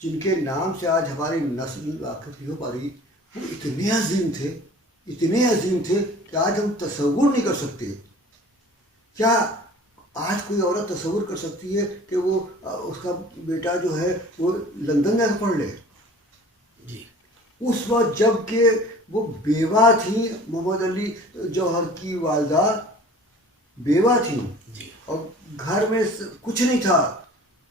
جن کے نام سے آج ہماری نسل واقف نہیں ہو پا رہی، وہ اتنے عظیم تھے کہ آج ہم تصور نہیں کر سکتے. کیا آج کوئی عورت تصور کر سکتی ہے کہ وہ اس کا بیٹا جو ہے وہ لندن جا کے پڑھ لے؟ جی. اس وقت جب کہ وہ بیوہ تھیں، محمد علی جوہر کی والدہ بیوہ تھیں، جی. اور گھر میں کچھ نہیں تھا،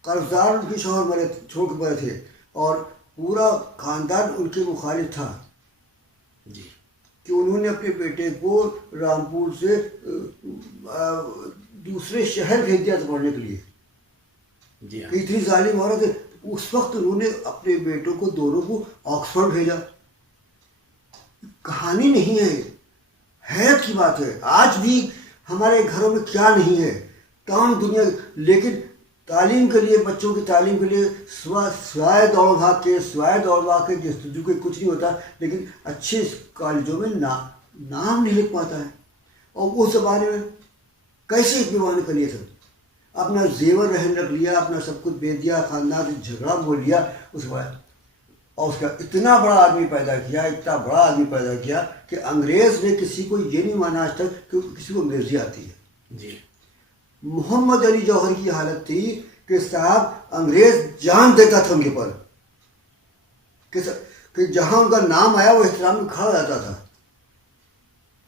قرض دار ان کے شوہر چھوڑ کے مرے تھے، اور پورا خاندان ان کے مخالف تھا جی. کہ انہوں نے اپنے بیٹے کو رامپور سے دوسرے شہر بھیج دیا تھا پڑھنے کے لیے. جی ہاں. اتنی ظالم عورت ہے. اس وقت انہوں نے اپنے بیٹوں کو دونوں کو آکسفورڈ بھیجا. کہانی نہیں ہے، حیرت کی بات ہے. آج بھی ہمارے گھروں میں کیا نہیں ہے، تمام دنیا. لیکن تعلیم کے لیے، بچوں کی تعلیم کے لیے سوائے دوڑ بھاگ کے جستجو کے کچھ نہیں ہوتا. لیکن اچھے کالجوں میں نام نہیں لکھ پاتا ہے. اور اس زمانے میں کیسے بیوان کر لیا سب، اپنا زیور رہن رکھ لیا، اپنا سب کچھ بیچ دیا، خاندان سے جھگڑا بول لیا اس بعد. اور اس کا اتنا بڑا آدمی پیدا کیا کہ انگریز نے کسی کو یہ نہیں مانا آج تک کہ کسی کو انگریزی آتی ہے. جی. محمد علی جوہر کی حالت تھی کہ صاحب انگریز جان دیتا تھا ان کے پر، کہ جہاں ان کا نام آیا وہ احترام میں کھڑا جاتا تھا.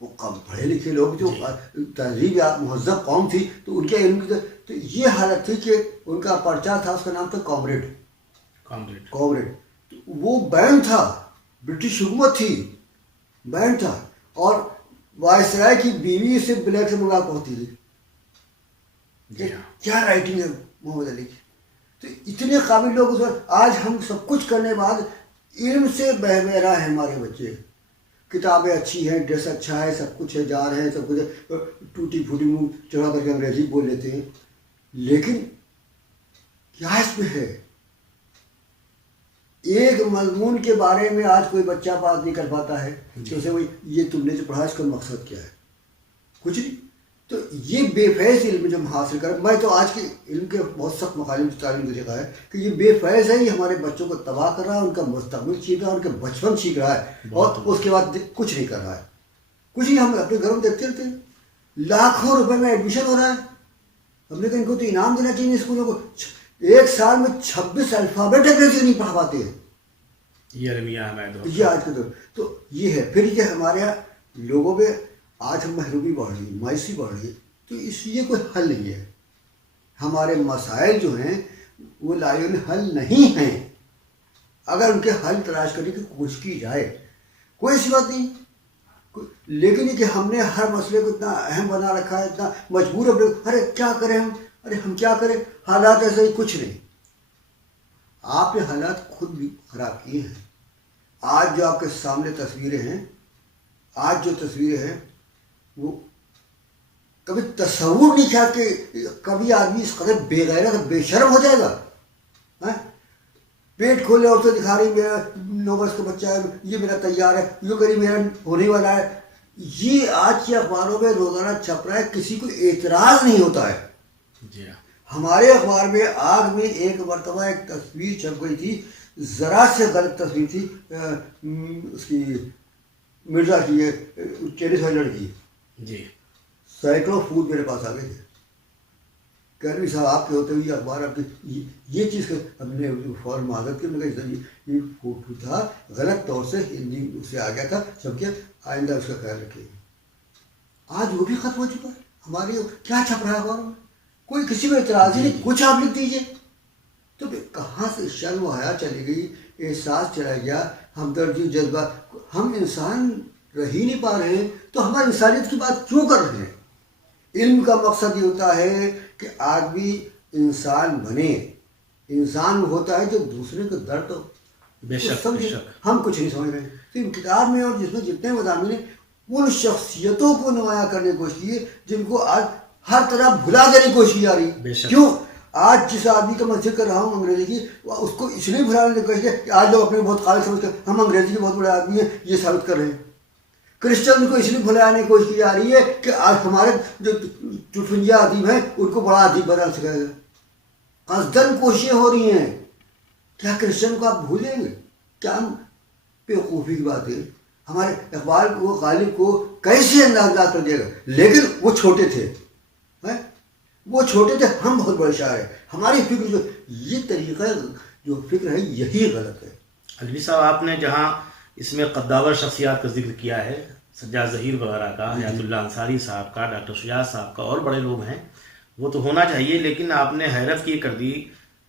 وہ کم پڑھے لکھے لوگ جو تہذیب یا مہذب قوم تھی، تو ان کے علم کی تو یہ حالت تھی کہ ان کا پرچہ تھا، اس کا نام تھا کامریڈ. وہ بین تھا، برٹش حکومت تھی، بین تھا، اور وائسرائے کی بیوی سے بلیک سے ملاقات ہوتی تھی. کیا رائٹنگ ہے محمد علی کی. تو اتنے قابل لوگ اس وقت. آج ہم سب کچھ کرنے بعد علم سے بہرا ہے ہمارے بچے. کتابیں اچھی ہیں، ڈریس اچھا ہے، سب کچھ ہے، جا رہے ہیں، سب کچھ ٹوٹی پھوٹی منہ چڑھا کر کے انگریزی بول لیتے ہیں. لیکن کیا اس میں ہے؟ ایک مضمون کے بارے میں آج کوئی بچہ بات نہیں کر پاتا ہے کہ اسے وہ یہ تم نے جو پڑھا اس کا مقصد کیا ہے؟ کچھ نہیں. تو یہ بے فیض علم جو ہم حاصل کریں، میں تو آج کے علم کے بہت سخت مخالف تعلیم طریقہ ہے کہ یہ بے فیض ہے، یہ ہمارے بچوں کو تباہ کر رہا ہے، ان کا مستقبل چھین رہا ہے، ان کا بچپن چھین رہا ہے، اور اس کے بعد کچھ نہیں کر رہا ہے. کچھ نہیں. ہم اپنے گھروں میں دیکھتے رہتے ہیں، لاکھوں روپے میں ایڈمیشن ہو رہا ہے. ہم نے کہا ان کو تو انعام دینا چاہیے اسکولوں کو. ایک سال میں 26 الفابیٹ انگریزی نہیں پڑھا پاتے ہیں. یہ آج کے دور. تو یہ ہے. پھر یہ ہمارے یہاں لوگوں میں آج ہم محرومی بڑھ رہی ہے، مایوسی بڑھ رہی ہے. تو اس لیے کوئی حل نہیں ہے. ہمارے مسائل جو ہیں وہ لائن حل نہیں ہیں. اگر ان کے حل تلاش کرنے کی کوشش کی جائے کوئی ایسی بات نہیں. لیکن یہ کہ ہم نے ہر مسئلے کو اتنا اہم بنا رکھا ہے، اتنا مجبور ہے. ارے کیا کریں ہم کیا کریں؟ حالات ایسے ہی کچھ نہیں. آپ نے حالات خود بھی خراب کیے ہیں. آج جو آپ کے سامنے تصویریں ہیں، آج جو تصویریں ہیں وہ کبھی تصور نہیں کیا کہ کبھی آدمی اس قدر بے غیرت بے شرم ہو جائے گا. پیٹ کھولے اور تو دکھا رہی میرا 9 برس کا بچہ ہے، یہ میرا تیار ہے، یہ کری میرا ہونے والا ہے. یہ آج کے اخباروں میں روزانہ چھپ رہا ہے، کسی کو اعتراض نہیں ہوتا ہے. ہمارے اخبار میں آگ میں ایک مرتبہ ایک تصویر چھپ گئی تھی، ذرا سے غلط تصویر تھی اس کی مرزا کی، ٹینس والی لڑکی. جی. سینکڑوں فون میرے پاس آ گئے تھے. کہنے صاحب آپ کے ہوتے ہوئے اخبار آپ کی یہ چیز ہم نے فوراً معذرت کی. میں کہا یہ فوٹو تھا، غلط طور سے ہندی سے آ گیا تھا، سب کے آئندہ اس کا خیال رکھیے. آج وہ بھی ختم ہو چکا ہے. ہمارے کیا چھپ رہا ہے اخباروں میں؟ کوئی کسی کو اعتراض ہی نہیں. کچھ آپ لکھ دیجیے. تو کہاں سے شرم و حیا چلی گئی، احساس چلا گیا، ہمدردی جذبہ. ہم انسان رہ ہی نہیں پا رہے ہیں تو ہماری انسانیت کی بات کیوں کر رہے ہیں؟ علم کا مقصد یہ ہوتا ہے کہ آدمی انسان بنے. انسان ہوتا ہے جو دوسرے کو درد ہو. بے شک. ہم کچھ نہیں سمجھ رہے. تو ان کتاب میں اور جس میں جتنے مضامین ہیں ان شخصیتوں کو نمایاں کرنے کی کوشش کی ہے جن کو آج ہر طرح بھلا دینے کی کوشش کی جا رہی ہے. کیوں؟ آج جس آدمی کا میں ذکر کر رہا ہوں انگریزی کی، اس کو اس لیے بھلانے کی کوشش ہے کہ آج لوگ اپنے بہت قابل سمجھ کر ہم انگریزی کے بہت بڑے آدمی ہیں یہ ثابت کر رہے ہیں. کرسچن کو اس لیے بھلانے کی کوشش کی جا رہی ہے کہ آج ہمارے جو چٹفنجیا ادیب ہیں ان کو بڑا ادیب بنا سکے گا. قصدن کوششیں ہو رہی ہیں. کیا کرسچن کو آپ بھولیں گے؟ کیا بیوقوفی کی بات ہے. ہمارے اقبال کو غالب کو کیسے انداز کر دے گا، لیکن وہ چھوٹے تھے، وہ چھوٹے تھے، ہم بہت بڑے شاعر ہیں. ہماری فکر جو یہ طریقہ جو فکر ہے یہی غلط ہے. الوی صاحب آپ نے جہاں اس میں قداور شخصیات کا ذکر کیا ہے، سجاد ظہیر وغیرہ کا، حیات اللہ انصاری صاحب کا، ڈاکٹر شجاعت صاحب کا، اور بڑے لوگ ہیں، وہ تو ہونا چاہیے، لیکن آپ نے حیرت یہ کر دی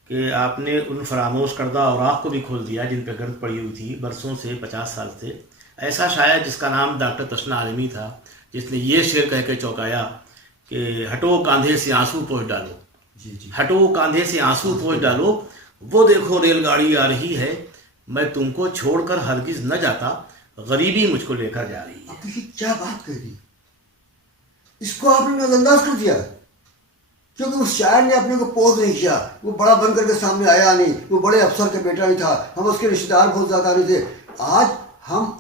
کہ آپ نے ان فراموش کردہ اوراق کو بھی کھول دیا جن پہ گرد پڑی ہوئی تھی برسوں سے، 50 سال سے. ایسا شاعر جس کا نام ڈاکٹر تشنا عالمی تھا، جس نے یہ شعر کہہ کے چونکایا کہ ہٹو کاندھے سے آنسو پوچھ ڈالو، ہٹو کاندھے سے آنسو پوچھ ڈالو، وہ دیکھو ریل گاڑی آ رہی ہے، میں تم کو چھوڑ کر ہرگز نہ جاتا، غریبی مجھ کو لے کر جا رہی ہے. اب دیکھیے کیا بات کہہ دی، اس کو آپ نے نظر انداز کر دیا، کیونکہ اس شاعر نے اپنے کو پوز نہیں کیا، وہ بڑا بن کر کے سامنے آیا نہیں، وہ بڑے افسر کا بیٹا نہیں تھا، ہم اس کے رشتے دار بہت زیادہ نہیں تھے. آج ہم،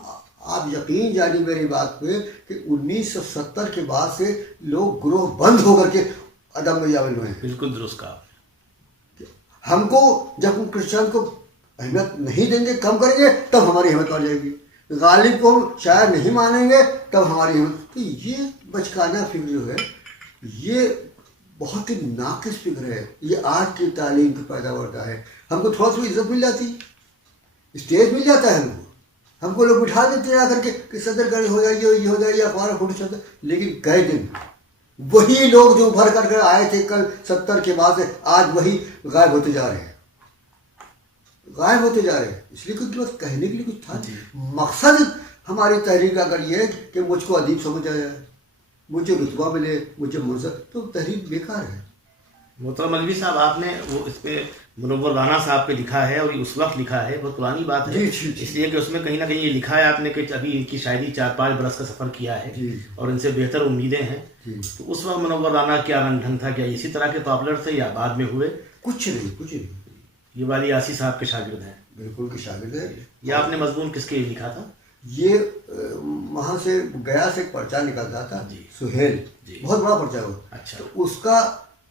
آپ یقین جانیے میری بات پہ کہ 1970 کے بعد سے لوگ گروہ بند ہو کر کے ادب میں جاول ہوئے ہیں. بالکل درست کہا. ہم کو جب ہم کرسچن کو اہمیت نہیں دیں گے، کم کریں گے، تب ہماری اہمیت بڑھ جائے گی. غالب کو ہم شاعر نہیں مانیں گے تب ہماری اہمیت. تو یہ بچکانہ فکر جو ہے یہ بہت ہی ناقص فکر ہے. یہ آج کی تعلیم کی پیداوار کا ہے. ہم کو تھوڑا تھوڑی عزت مل جاتی، اسٹیج مل جاتا ہے، ہم کو لوگ بٹھا دیتے ہیں آ کر کے کہ صدر گڑھ ہو جائیے، یہ ہو جائیے، اخبار فوٹو چلتا. لیکن کئی دن وہی لوگ جو بھر کر آئے تھے کل 70 کے بعد سے، آج وہی غائب ہوتے جا رہے ہیں، غائب ہوتے جا رہے ہیں. اس لیے کچھ بات کہنے کے لیے کچھ تھا. مقصد ہماری تحریر کا اگر یہ ہے کہ مجھ کو ادیب سمجھا جائے، مجھے رتبہ ملے، مجھے منصب، تو تحریر بیکار ہے. محترم الوی صاحب آپ نے وہ اس پہ منور رانا صاحب پہ لکھا ہے، اور یہ اس وقت لکھا ہے، بہت پرانی بات ہے، اس لیے کہ اس میں کہیں نہ کہیں یہ لکھا ہے آپ نے کہ ابھی ان کی شاعری 4-5 برس کا سفر کیا ہے اور ان سے بہتر امیدیں ہیں. تو اس وقت منور رانا کیا رنگ ڈھنگ تھا؟ کیا اسی طرح کے پاپولر تھے یا بعد میں ہوئے؟ کچھ نہیں، کچھ نہیں. یہ والی یاسی صاحب کے شاگرد ہیں. بالکل کے شاگرد ہے. یہ آپ نے مضمون کس کے لکھا تھا؟ یہ وہاں سے گیا سے ایک پرچہ نکلتا تھا، سہیل، بہت بڑا پرچہ ہو. اچھا. تو اس کا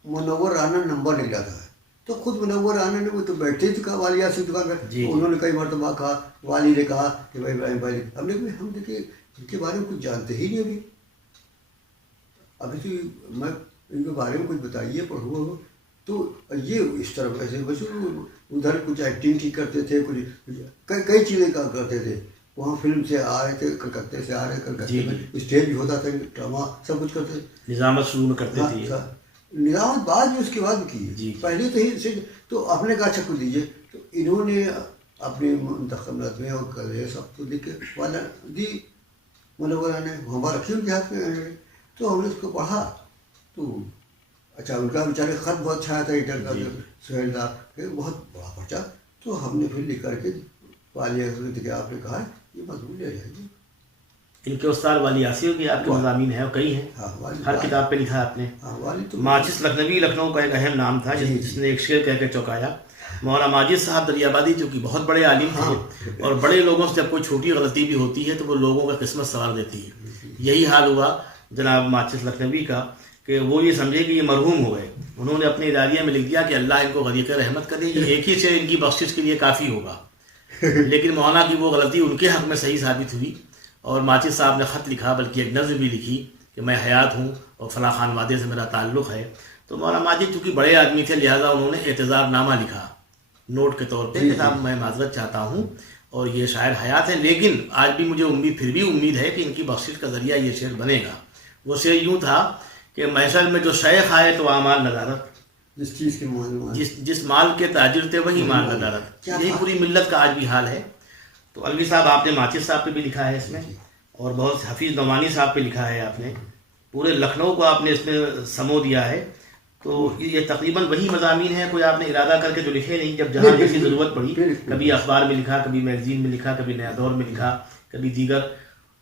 منور رانا نمبر نکلا تھا. تو خود منور رانا نے، وہ تو بیٹھے تھے والی یاسی دکان پر، انہوں نے کئی مرتبہ کہا، والی نے کہا کہ بھائی ابراہیم بھائی، ہم دیکھیے ان کے بارے میں کچھ جانتے ہی نہیں ابھی تو میں ان کے بارے میں کچھ بتائیے، پڑھو. تو یہ اس طرح ایسے بس ادھر کچھ ایکٹنگ کی کرتے تھے، کچھ کئی چیزیں کرتے تھے. وہاں فلم سے آ رہے تھے، کلکتے سے آ رہے، کلکتے میں اسٹیج بھی ہوتا تھا، ڈرامہ سب کچھ کرتے تھے. نظامت شروع میں کرتے تھے. نظامت بعد میں اس کے بعد کی، پہلے تو ہی. تو آپ نے کہا اچھا کچھ دیجیے. تو انہوں نے اپنی منتخب نظمیں اور قضے سب کو لکھ کے والا دی. منورہ نے ہمارا رکھی ان کے ہاتھ میں. تو ہم نے اس کو پڑھا. تو اچھا ان کا بیچارے خط بہت اچھا تھا ایڈر کا، سہیل کا، بہت بڑا پرچہ. تو ہم نے پھر لکھ کر کے والی کہ آپ نے کہا یہ مضمون لے جائیے. ان کے استاد والی یاسی کی آپ کے مضامین ہیں اور کئی ہیں، ہر کتاب پہ لکھا آپ نے. ماجد لکھنوی لکھنؤ کا ایک اہم نام تھا جس نے ایک شعر کہہ کے چونکایا. مولانا ماجد صاحب دریابادی جو کہ بہت بڑے عالم تھے، اور بڑے لوگوں سے جب کوئی چھوٹی غلطی بھی ہوتی ہے تو وہ لوگوں کا قسمت سنوار دیتی ہے. یہی حال ہوا جناب ماجد لکھنوی کا کہ وہ یہ سمجھے کہ یہ مرحوم ہو گئے. انہوں نے اپنے اداریہ میں لکھ دیا کہ اللہ ان کو غریق رحمت کرے، یہ ایک ہی شعر ان کی بخشش کے لیے کافی ہوگا. لیکن مولانا کی وہ غلطی ان کے حق میں صحیح ثابت ہوئی، اور ماجد صاحب نے خط لکھا، بلکہ ایک نظم بھی لکھی کہ میں حیات ہوں اور فلاں خان وادے سے میرا تعلق ہے. تو مولانا ماجد چونکہ بڑے آدمی تھے، لہٰذا انہوں نے اعتذار نامہ لکھا نوٹ کے طور پہ کہ صاحب میں معذرت چاہتا ہوں اور یہ شاعر حیات ہے، لیکن آج بھی مجھے پھر بھی امید ہے کہ ان کی بخشش کا ذریعہ یہ شعر بنے گا. وہ شعر یوں تھا کہ محشر میں جو شیخ آئے تو اعمال ندارت، جس چیز کے جس مال کے تاجر تھے وہی مال ندارت. یہی پوری ملت کا آج بھی حال ہے. تو الوی صاحب آپ نے ماجد صاحب پہ بھی لکھا ہے اس میں، اور بہت حفیظ نعمانی صاحب پہ لکھا ہے آپ نے. پورے لکھنؤ کو آپ نے اس میں سمو دیا ہے. تو یہ تقریباً وہی مضامین ہیں، کوئی آپ نے ارادہ کر کے تو لکھے نہیں. جب جہاں جیسی ضرورت پڑی، کبھی اخبار میں لکھا، کبھی میگزین میں لکھا، کبھی نیا دور میں لکھا، کبھی دیگر.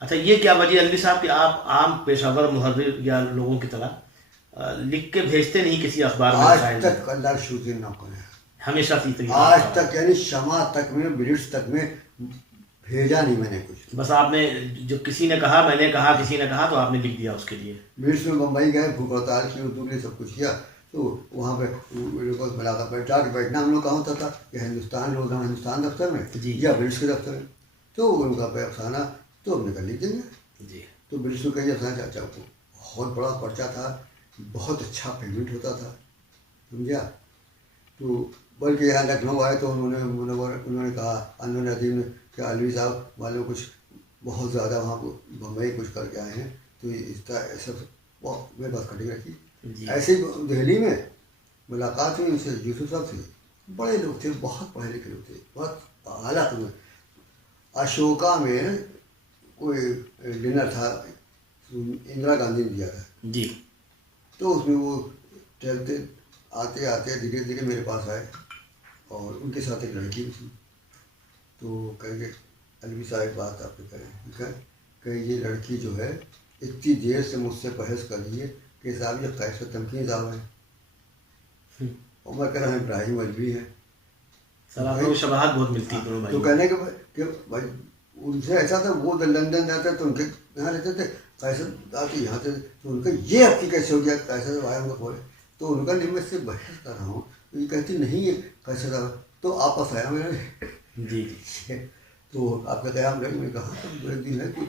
اچھا یہ کیا وجہ الوی صاحب کہ آپ عام پیشہ ور محرر یا لوگوں کی طرح لکھ کے بھیجتے نہیں کسی اخبار میں؟ آج تک اللہ شکر نہ کرے، ہمیشہ آج تک یعنی شمع تک میں، برٹس تک میں بھیجا نہیں میں نے کچھ. بس آپ نے جب کسی نے کہا، میں نے کہا، کسی نے کہا تو آپ نے لکھ دیا اس کے لیے. برٹس میں بمبئی گئے، بھوک ہڑتال کی، اردو نے سب کچھ کیا. تو وہاں پہ ملاقات پہ جا کے بیٹھنا ہم لوگ کا ہوتا تھا کہ ہندوستان دفتر میں یا برٹش کے دفتر میں. تو ان کا افسانہ تو ہم نے کر لکھ دیں گے. جی. تو برٹش کو کہیں افسانہ چاچا کو بہت بڑا پرچہ تھا, بہت اچھا پیمنٹ ہوتا تھا, سمجھا. تو بلکہ یہاں لکھنؤ آئے تو انہوں نے کہا انور ندیم نے کہ علوی صاحب والوں کچھ بہت زیادہ وہاں کو بمبئی کچھ کر کے آئے ہیں, تو اس کا سب میرے پاس کٹنگ رکھی. ایسے ہی دہلی میں ملاقات ہوئی ان سے, یوسف صاحب سے. بڑے لوگ تھے, بہت پڑھے لکھے لوگ تھے, بہت اعلیٰ میں. اشوکا میں کوئی ڈنر تھا, اندرا گاندھی نے دیا تھا. جی. تو اس میں وہ ٹہلتے آتے آتے دھیرے دھیرے میرے پاس آئے اور ان کے ساتھ ایک لڑکی تھی. تو کہیں گے علوی صاحب بات آپ نے کریں کہ یہ لڑکی جو ہے اتنی دیر سے مجھ سے بحث کر رہی ہے کہ صاحب یہ قیصر تمکین صاحب ہیں, اور میں کہہ رہا ہوں ابراہیم علوی ہے. سر آپ کو شباہت بہت ملتی ہے. تو کہنے کہ بھائی ان سے ایسا تھا, وہ لندن جاتے تو ان کے یہاں رہتے تھے, قیصر آتے یہاں سے, تو ان کا یہ آپ کی کیسے ہو گیا قیصر صاحب آئے ہوں گے بولے. تو ان کا نہیں میں اس سے بحث کر رہا ہوں, تو یہ کہتی نہیں ہے قیصر صاحب. تو آپس آیا میرا. جی. تو آپ کا قیام رہے, میں نے کہا تو ایک دن ہے کوئی,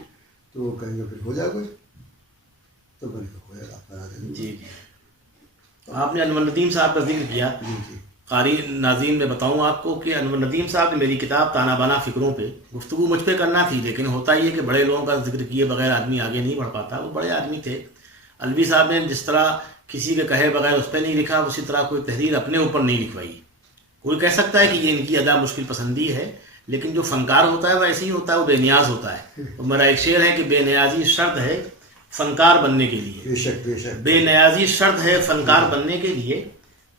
تو کہیں گے پھر ہو جائے کوئی. تو میں نے کہا ہو جائے آپ کرا دیں. جی. آپ نے انور ندیم صاحب کا ذکر کیا. قاری ناظرین میں بتاؤں آپ کو کہ انور ندیم صاحب نے میری کتاب تانا بانا فکروں پہ گفتگو مجھ پہ کرنا تھی, لیکن ہوتا ہی ہے کہ بڑے لوگوں کا ذکر کیے بغیر آدمی آگے نہیں بڑھ پاتا. وہ بڑے آدمی تھے. علوی صاحب نے جس طرح کسی کے کہے بغیر اس پہ نہیں لکھا, اسی طرح کوئی تحریر اپنے اوپر نہیں لکھوائی. کوئی کہہ سکتا ہے کہ یہ ان کی ادا مشکل پسندی ہے, لیکن جو فنکار ہوتا ہے وہ ایسے ہی ہوتا ہے, وہ بے نیاز ہوتا ہے. تو میرا ایک شعر ہے کہ بے نیازی شرط ہے فنکار بننے کے لیے. بے شک بے شک. بے نیازی شرط ہے فنکار بننے کے لیے,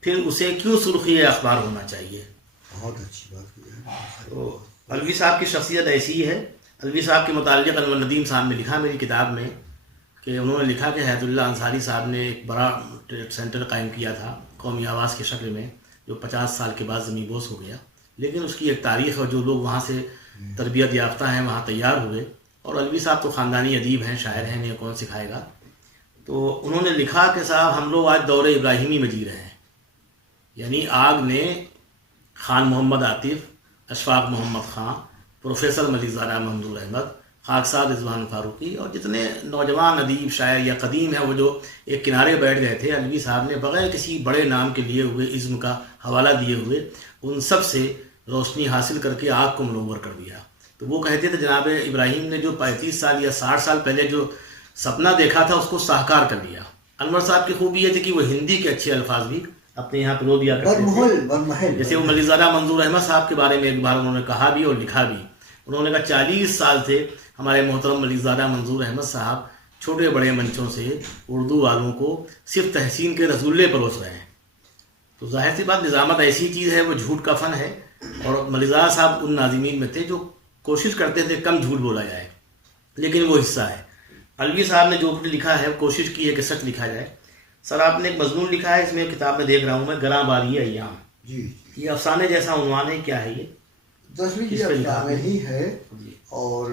پھر اسے کیوں سرخی اخبار ہونا چاہیے. بہت اچھی بات کی ہے. تو علوی صاحب کی شخصیت ایسی ہے. علوی صاحب کے متعلق انور ندیم صاحب نے لکھا میری کتاب میں کہ انہوں نے لکھا کہ حیات اللہ انصاری صاحب نے ایک بڑا سینٹر قائم کیا تھا قومی آواز کی شکل میں, جو 50 سال کے بعد زمین بوس ہو گیا. لیکن اس کی ایک تاریخ اور جو لوگ وہاں سے تربیت یافتہ ہیں وہاں تیار ہوئے. اور علوی صاحب تو خاندانی ادیب ہیں, شاعر ہیں, انہیں کون سکھائے گا. تو انہوں نے لکھا کہ صاحب ہم لوگ آج دور ابراہیمی میں جی رہے ہیں. یعنی آگ نے خان محمد عاطف, اشفاق محمد خان, پروفیسر ملک زادہ منظور احمد, خاکسار رضوان فاروقی اور جتنے نوجوان ادیب شاعر یا قدیم ہیں وہ جو ایک کنارے بیٹھ گئے تھے, علوی صاحب نے بغیر کسی بڑے نام کے لیے ہوئے عزم کا حوالہ دیے ہوئے ان سب سے روشنی حاصل کر کے آگ کو منور کر دیا. تو وہ کہتے تھے جناب ابراہیم نے جو 35 سال یا 60 سال پہلے جو سپنا دیکھا تھا اس کو ساہکار کر دیا. انور صاحب کی خوبی یہ تھی کہ وہ ہندی کے اچھے الفاظ بھی اپنے یہاں پرو دیا کرتے تھے. جیسے وہ ملک زادہ منظور احمد صاحب کے بارے میں ایک بار انہوں نے کہا بھی اور لکھا بھی. انہوں نے کہا 40 سال سے ہمارے محترم ملک زادہ منظور احمد صاحب چھوٹے بڑے منچوں سے اردو والوں کو صرف تحسین کے رسولے پروس رہے ہیں. تو ظاہر سی بات نظامت ایسی چیز ہے, وہ جھوٹ کا فن ہے. اور ملک زادہ صاحب ان ناظمین میں تھے جو کوشش کرتے تھے کم جھوٹ بولا جائے, لیکن وہ حصہ ہے. علوی صاحب نے جو لکھا ہے کوشش کی ہے کہ سچ لکھا جائے. سر آپ نے ایک مضمون لکھا ہے, اس میں کتاب میں دیکھ رہا ہوں میں, گراں باری ایام. جی. یہ افسانے جیسا عنوان ہے, کیا ہے یہ؟ 10ویں کی افسانہ ہی ہے. اور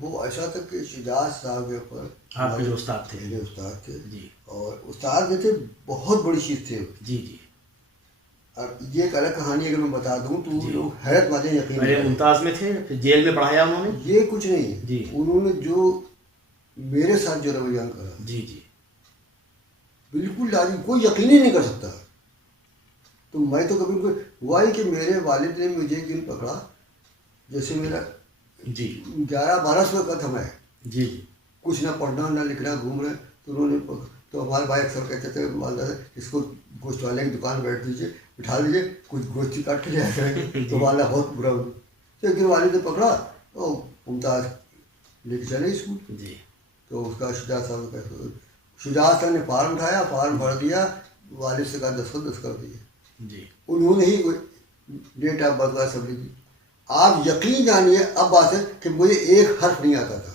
وہ ایسا تھا کہ شجاعت صاحب کے اوپر آپ کے جو استاد تھے. میرے استاد تھے. جی. اور استاد جو تھے بہت بڑی چیز تھے. جی جی. اور یہ ایک الگ کہانی اگر میں بتا دوں تو لوگ حیرت مانیں, یقین میرے ممتاز میں تھے, پھر جیل میں پڑھایا انہوں نے. یہ کچھ نہیں ہے. جی. انہوں نے جو میرے ساتھ جو رویہ کرا, جی جی, بالکل لازم, کوئی یقین ہی نہیں کر سکتا. تو میں تو کبھی ہوا ہی کہ میرے والد نے مجھے ایک دن پکڑا, جیسے میرا جی 11-12 سال کا تھا میں. جی جی. کچھ نہ پڑھنا نہ لکھنا, گھوم رہے. تو انہوں نے, تو ہمارے بھائی اکثر کہتے تھے والدہ سے اس کو گوشت والے کی دکان بیٹھ دیجیے, بٹھا لیجیے, کچھ گوشت کاٹ کے لے آئے. تو والدہ بہت برا ہوئی. تو ایک دن والد نے پکڑا تو ممتاز لے کے چلے اسکول. جی. تو اس کا شجاعت صاحب نے فارم اٹھایا, فارم بھر دیا, والد سے کہا دستخط کر دیے. جی. انہوں نے ہی ڈیٹ آف برتھ کا سب لکھ دی. آپ یقین جانیے اب بات ہے کہ مجھے ایک حرف نہیں آتا تھا.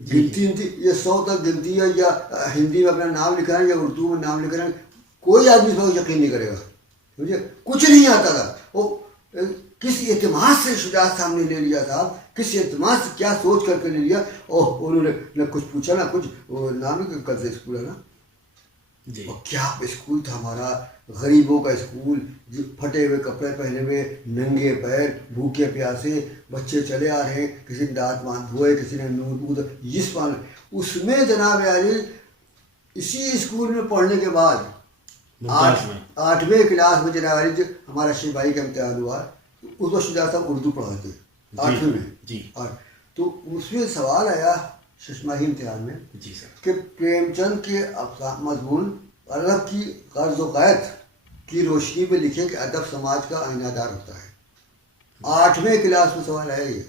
گنتی یہ 100 تک گنتی ہے, یا ہندی میں اپنا نام لکھ رہے ہیں یا اردو میں نام لکھ رہے ہیں, کوئی آدمی اس پر یقین نہیں کرے گا. مجھے کچھ نہیں آتا تھا. وہ کس اعتماد سے شجاعت صاحب نے لے لیا تھا, کس اعتماد سے کیا سوچ کر کے لے لیا. اور انہوں نے نہ کچھ پوچھا نہ کچھ, وہ نام ہی کل سے اسکول ہے نا. جی اور کیا اسکول تھا ہمارا، غریبوں کا اسکول، جو پھٹے ہوئے کپڑے پہنے ہوئے، ننگے پیر، بھوکے پیاسے بچے چلے آ رہے ہیں، کسی نے دانت وانت دھوئے، کسی نے دودھ جس پان، اس میں جناب عالی اسی اسکول میں پڑھنے کے بعد ممتاز میں 8ویں کلاس میں جناب عالی ہمارا شیبائی کا امتحان ہوا، اس وقت شجاع صاحب اردو پڑھاتے 8ویں میں. جی اور تو اس میں سوال آیا ششماہی امتحان میں جی سر کہ پریم چند کے مضمون عرب کی غرض و قید کی روشنی میں لکھے کہ ادب سماج کا آئینہ دار ہوتا ہے. 8ویں کلاس میں سوال آیا یہ،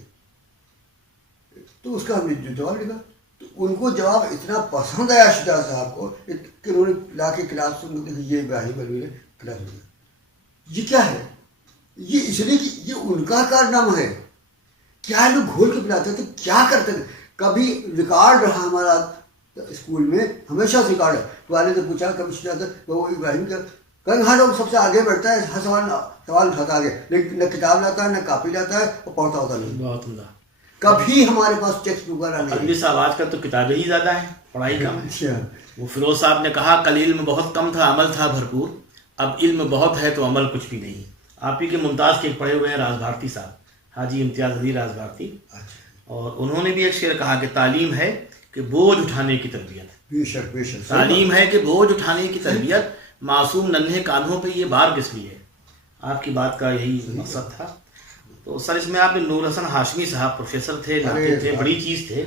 تو اس کا ہم نے جواب لکھا. تو ان کو جواب اتنا پسند آیا شجاع صاحب کو کہ انہوں نے لا کے کلاس میں یہ ابراہیم علی نے کلاس میں یہ کیا ہے، یہ اس لیے کہ یہ ان کا کارنامہ ہے. کیا لوگ گھول کے پلاتے تھے، کیا کرتے تھے. کبھی ریکارڈ رہا ہمارا اسکول میں، ہمیشہ سے ریکارڈ ہے. والد نے پوچھا کبھی شجاع وہ ابراہیم کا کہیں ہاں لوگ سب سے آگے بڑھتا ہے، ہر سوال اٹھاتا آگے، لیکن نہ کتاب لاتا ہے نہ کاپی لاتا ہے اور پڑھتا ہوتا نہیں. بہت عمدہ. کبھی ہمارے پاس ٹیکسٹ بک والا نہیں. ادبی صاحب آج کل تو کتابیں ہی زیادہ ہیں، پڑھائی کم ہے. اچھا وہ فیروز صاحب نے کہا کل علم بہت کم تھا عمل تھا بھرپور، اب علم بہت ہے تو عمل کچھ بھی نہیں. آپ ہی کے ممتاز کے پڑھے ہوئے ہیں راز بھارتی صاحب، حاجی امتیاز علی راز بھارتی، اور انہوں نے بھی ایک شعر کہا کہ تعلیم ہے کہ بوجھ اٹھانے کی تربیت. بے شک بے شک. تعلیم ہے کہ بوجھ اٹھانے کی تربیت، معصوم ننھے کانھوں پہ یہ بار کس لیے. آپ کی بات کا یہی مقصد تھا. تو سر اس میں آپ نے نور حسن ہاشمی صاحب پروفیسر تھے، ناطق تھے، بڑی چیز تھے،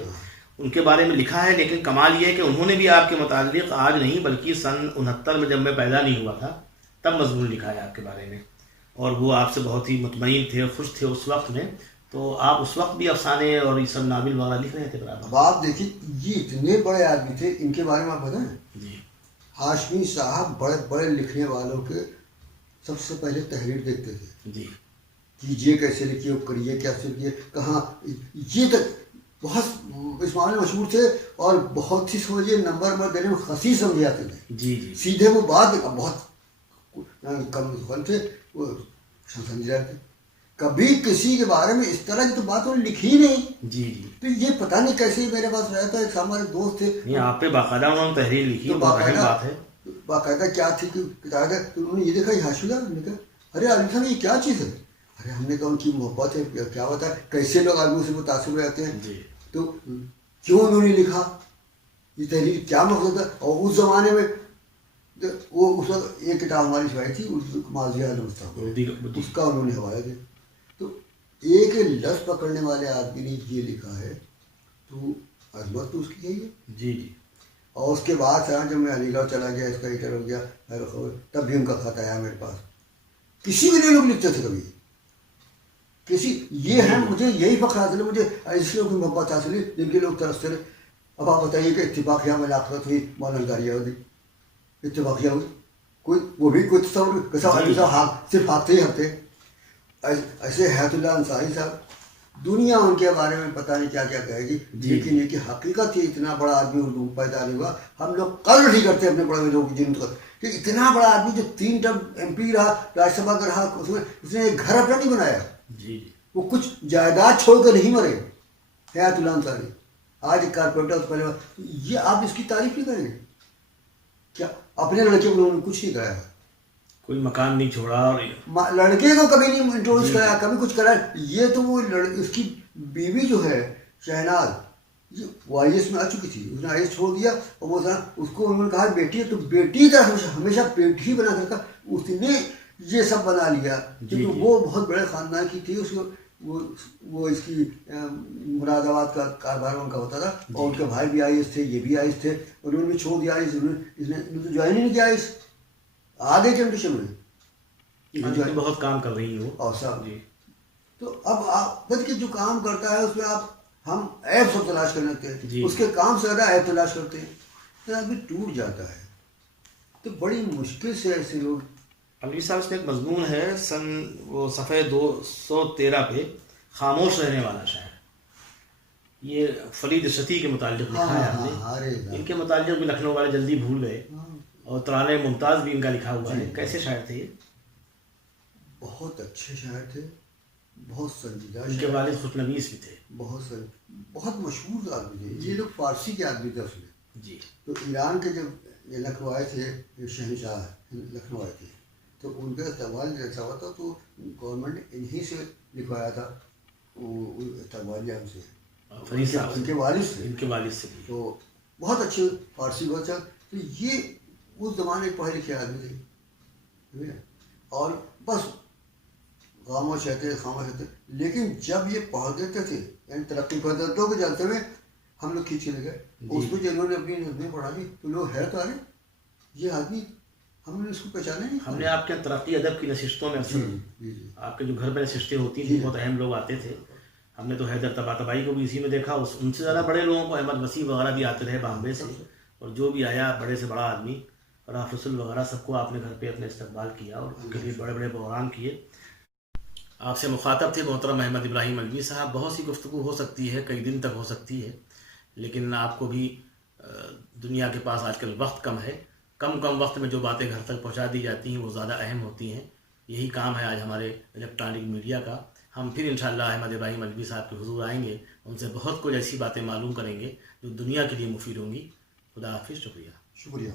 ان کے بارے میں لکھا ہے. لیکن کمال یہ ہے کہ انہوں نے بھی آپ کے متعلق آج نہیں بلکہ سن 69 میں جب میں پیدا نہیں ہوا تھا تب مضمون لکھا ہے آپ کے بارے میں، اور وہ آپ سے بہت ہی مطمئن تھے، خوش تھے اس وقت میں. تو آپ اس وقت بھی افسانے اور یہ سب ناول وغیرہ لکھ رہے تھے برابر. اب آپ دیکھیے یہ اتنے بڑے آدمی تھے، ان کے بارے میں آپ بتائیں. جی ہاشمی صاحب بڑے بڑے لکھنے والوں کے سب سے پہلے تحریر دیکھتے تھے. جی کیجیے کیسے لکھیے، کریے کیسے لکھیے، کہاں یہ تک بہت اس معاملے مشہور تھے، اور بہت ہی سمجھیے نمبر دینے میں خصیص سمجھے جاتے تھے. جی جی سیدھے وہ بات بہت کم فن تھے، وہ سمجھ رہے تھے. کبھی کسی کے بارے میں اس طرح کی تو بات انہوں نے لکھی ہی نہیں. جی جی. تو یہ پتہ نہیں کیسے میرے پاس رہتا ہے. ایک ہمارے دوست تھے، نہیں آپ پہ باقاعدہ انہوں نے تحریر لکھی، تو بہت اہم بات ہے. باقاعدہ کیا تھی کہ کتاب ہے، تو انہوں نے یہ دیکھا یہ ہاشمی صاحب نے کہا ارے علی صاحب یہ کیا چیز ہے. ارے ہم نے کہا ان کی محبت ہے، کیا ہوتا ہے کیسے لوگ آدمیوں سے متاثر ہو جاتے ہیں. جی تو کیوں انہوں نے لکھا، یہ تحریر کیا مقصد تھا. اور اس زمانے میں وہ اس وقت ایک کتاب ہماری چھپائی تھی ماضیہ مصطفیٰ، اس کا انہوں نے حوالہ دیا. تو ایک لفظ پکڑنے والے آدمی نے یہ لکھا ہے تو عظمت تو اس کی ہے. جی جی. اور اس کے بعد سر جب میں علی گڑھ چلا گیا، اس کا ایڈیٹر ہو گیا تب بھی ان کا خط آیا میرے پاس. کسی بھی نہیں لوگ لکھتے تھے کبھی کسی. یہ ہے مجھے یہی فخر حاصل ہے، مجھے ایسے لوگ کی محبت حاصل ہے جن کے لوگ ترستے رہے. اب آپ بتائیے کہ اتفاقیہ ملاقات ہوئی، مولانا ہوئی، اتفاقیہ ہوئی، کوئی وہ بھی کوئی تصور صرف ہفتے ہی ہفتے. ایسے حیات اللہ انصاری صاحب، دنیا ان کے بارے میں پتہ نہیں کیا کیا کہے گی، لیکن یہ کہ حقیقت ہی اتنا بڑا آدمی اردو پیدا نہیں ہوا. ہم لوگ قدر نہیں کرتے اپنے بڑے لوگ جن کو، کہ اتنا بڑا آدمی جو 3 ٹرم MP رہا، راجیہ سبھا کا رہا، اس نے ایک گھر اپنا نہیں بنایا. جی وہ کچھ جائیداد چھوڑ کر نہیں مرے. حیات اللہ انصاری آج کارپوریٹر پہلے، یہ آپ اس کی تعریف نہیں کریں گے کیا؟ اپنے لڑکے کو انہوں نے کچھ نہیں کرایا، کوئی مکان نہیں چھوڑا، اور لڑکے کو کبھی نہیں انٹروڈیوس کرایا، کبھی کچھ کرایا. یہ تو وہ اس کی بیوی جو ہے شہناز، وہ IAS میں آ چکی تھی، اس نے IAS چھوڑ دیا، اور وہ اس کو انہوں نے کہا بیٹی ہے تو بیٹی کا ہمیشہ بیٹی ہی بنا کر اس نے یہ سب بنا لیا. کیونکہ وہ بہت بڑے خاندان کی تھی، اس کو وہ اس کی مراد آباد کا کاروبار ان کا ہوتا تھا، اور ان کے بھائی بھی IAS تھے، یہ بھی IAS تھے، اور انہوں نے بھی چھوڑ دیا IAS. اس نے تو جوائن ہی نہیں کیا IAS، آ گئے ٹیمپٹیشن میں. بہت کام کر رہی ہیں وہ. اور صاحب جی. تو اب آپ بس کہ جو کام کرتا ہے اس میں ہم عیب سب تلاش کر لیتے ہیں، اس کے کام سے زیادہ عیب تلاش کرتے ہیں، تو آدمی ٹوٹ جاتا ہے. تو بڑی مشکل سے ایسے لوگ. علوی صاحب اس میں ایک مضمون ہے سن وہ صفحے 213 پہ، خاموش رہنے والا شاعر. یہ فرید شتی کے متعلق لکھا ہے ہم نے. ان کے متعلق بھی لکھنؤ والے جلدی بھول گئے، اور ترانے ممتاز بھی ان کا لکھا ہوا ہے. کیسے شاعر تھے یہ؟ بہت اچھے شاعر تھے، بہت سنجیدہ. ان کے والد خوشنویس بھی تھے، بہت مشہور آدمی تھے. یہ لوگ فارسی کے آدمی تھے اس میں. جی. تو ایران کے جب یہ لکھنؤ آئے تھے، یہ شہنشاہ لکھنؤ آئے تھے، تو ان کا استعمال جیسا ہوا تھا تو گورنمنٹ نے انہی سے لکھوایا تھا وہ استعمال ہم سے، فرید صاحب ان کے والد سے، ان کے والد سے بھی. تو بہت اچھے فارسی بہت اچھا. تو یہ اس زمانے کے پڑھے لکھے آدمی تھے اور بس خاموش رہتے، لیکن جب یہ پڑھ دیتے تھے یعنی ترقی کرتے دو کو جانتے ہوئے ہم لوگ کھینچ کے لے گئے اس میں جنہوں نے اپنی نظمیں پڑھا دی تو لوگ حیرت آ رہے یہ آدمی ہم نے اس کو پہچانا نہیں. ہم نے آپ کے ترقی ادب کی نشستوں میں اکثر آپ کے جو گھر میں نشستیں ہوتی تھیں بہت اہم لوگ آتے تھے. ہم نے تو حیدر طباطبائی کو بھی اسی میں دیکھا، ان سے زیادہ بڑے لوگوں کو احمد وسیع وغیرہ بھی آتے رہے بامبے سے، اور جو بھی آیا بڑے سے بڑا آدمی رافع رسول وغیرہ سب کو آپ نے گھر پہ اپنے استقبال کیا اور ان کے لیے بڑے بڑے پروگرام کیے. آپ سے مخاطب تھے محترم احمد ابراہیم علوی صاحب. بہت سی گفتگو ہو سکتی ہے، کئی دن تک ہو سکتی ہے، لیکن آپ کو بھی دنیا کے پاس آج کل وقت کم ہے. کم وقت میں جو باتیں گھر تک پہنچا دی جاتی ہیں وہ زیادہ اہم ہوتی ہیں. یہی کام ہے آج ہمارے الیکٹرانک میڈیا کا. ہم پھر انشاءاللہ احمد ابراہیم علوی صاحب کے حضور آئیں گے، ان سے بہت کچھ ایسی باتیں معلوم کریں گے جو دنیا کے لیے مفید ہوں گی. خدا حافظ. شکریہ. شکریہ.